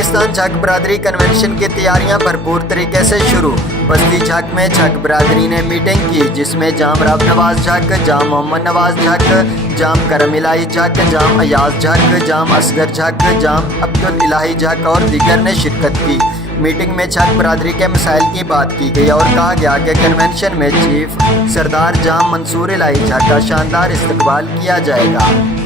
पाकिस्तान झक बरादरी कन्वेंशन की तैयारियां भरपूर तरीके से शुरू। बस्ती झक में झक बरादरी ने मीटिंग की, जिसमें जाम राब नवाज झक, जाम मोहम्मद नवाज झक, जाम करम इलाही झक, जाम अयाज झक, जाम असगर झक, जाम अब्दुल इलाही झक और दीगर ने शिरकत की। मीटिंग में झक बरादरी के मसाइल की बात की गई और कहा गया कि कन्वेंशन में चीफ सरदार जाम मंसूर इलाही झक का शानदार इस्तकबाल किया जाएगा।